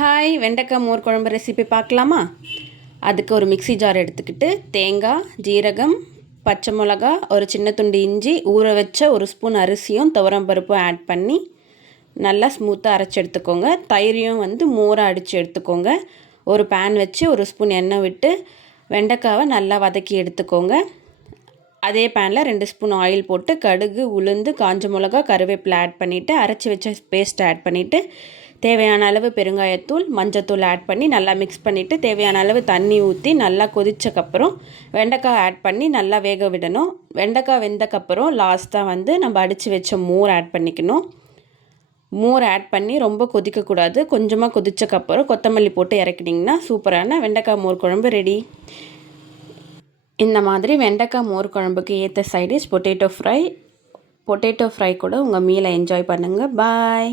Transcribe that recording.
Hi, வெண்டைக்காய் மோர் குழம்பு recipe பார்க்கலாமா? அதுக்கு ஒரு மிக்ஸி ஜார் எடுத்துக்கிட்டு தேங்காய், ஜீரகம், பச்சை மிளகா, ஒரு சின்ன துண்டு இஞ்சி, ஊற வச்ச ஒரு ஸ்பூன் அரிசியும் துவரம்பருப்பும் ஆட் பண்ணி நல்லா ஸ்மூத்தாக அரைச்சி எடுத்துக்கோங்க. தயிரையும் மோராக அடித்து எடுத்துக்கோங்க. ஒரு பேன் வச்சு ஒரு ஸ்பூன் எண்ணெய் விட்டு வெண்டைக்காவை நல்லா வதக்கி எடுத்துக்கோங்க. அதே பேனில் 2 ஸ்பூன் ஆயில் போட்டு கடுகு, உளுந்து, காஞ்ச மிளகா, கருவேப்பிலை ஆட் பண்ணிவிட்டு அரைச்சி வச்ச பேஸ்ட் ஆட் பண்ணிவிட்டு தேவையான அளவு பெருங்காயத்தூள், மஞ்சத்தூள் ஆட் பண்ணி நல்லா மிக்ஸ் பண்ணிவிட்டு தேவையான அளவு தண்ணி ஊற்றி நல்லா கொதிச்சக்கப்புறம் வெண்டைக்காய் ஆட் பண்ணி நல்லா வேக விடணும். வெண்டைக்காய் வெந்தக்கப்புறம் லாஸ்ட்டாக நம்ம அடித்து வச்ச மோர் ஆட் பண்ணிக்கணும். மோர் ஆட் பண்ணி ரொம்ப கொதிக்கக்கூடாது. கொஞ்சமாக கொதிச்சக்கப்புறம் கொத்தமல்லி போட்டு இறக்கிட்டிங்கன்னா சூப்பரான வெண்டைக்காய் மோர் குழம்பு ரெடி. இந்த மாதிரி வெண்டைக்காய் மோர் குழம்புக்கு ஏற்ற சைடிஷ் பொட்டேட்டோ ஃப்ரை கூட உங்கள் மீலை என்ஜாய் பண்ணுங்கள். பாய்.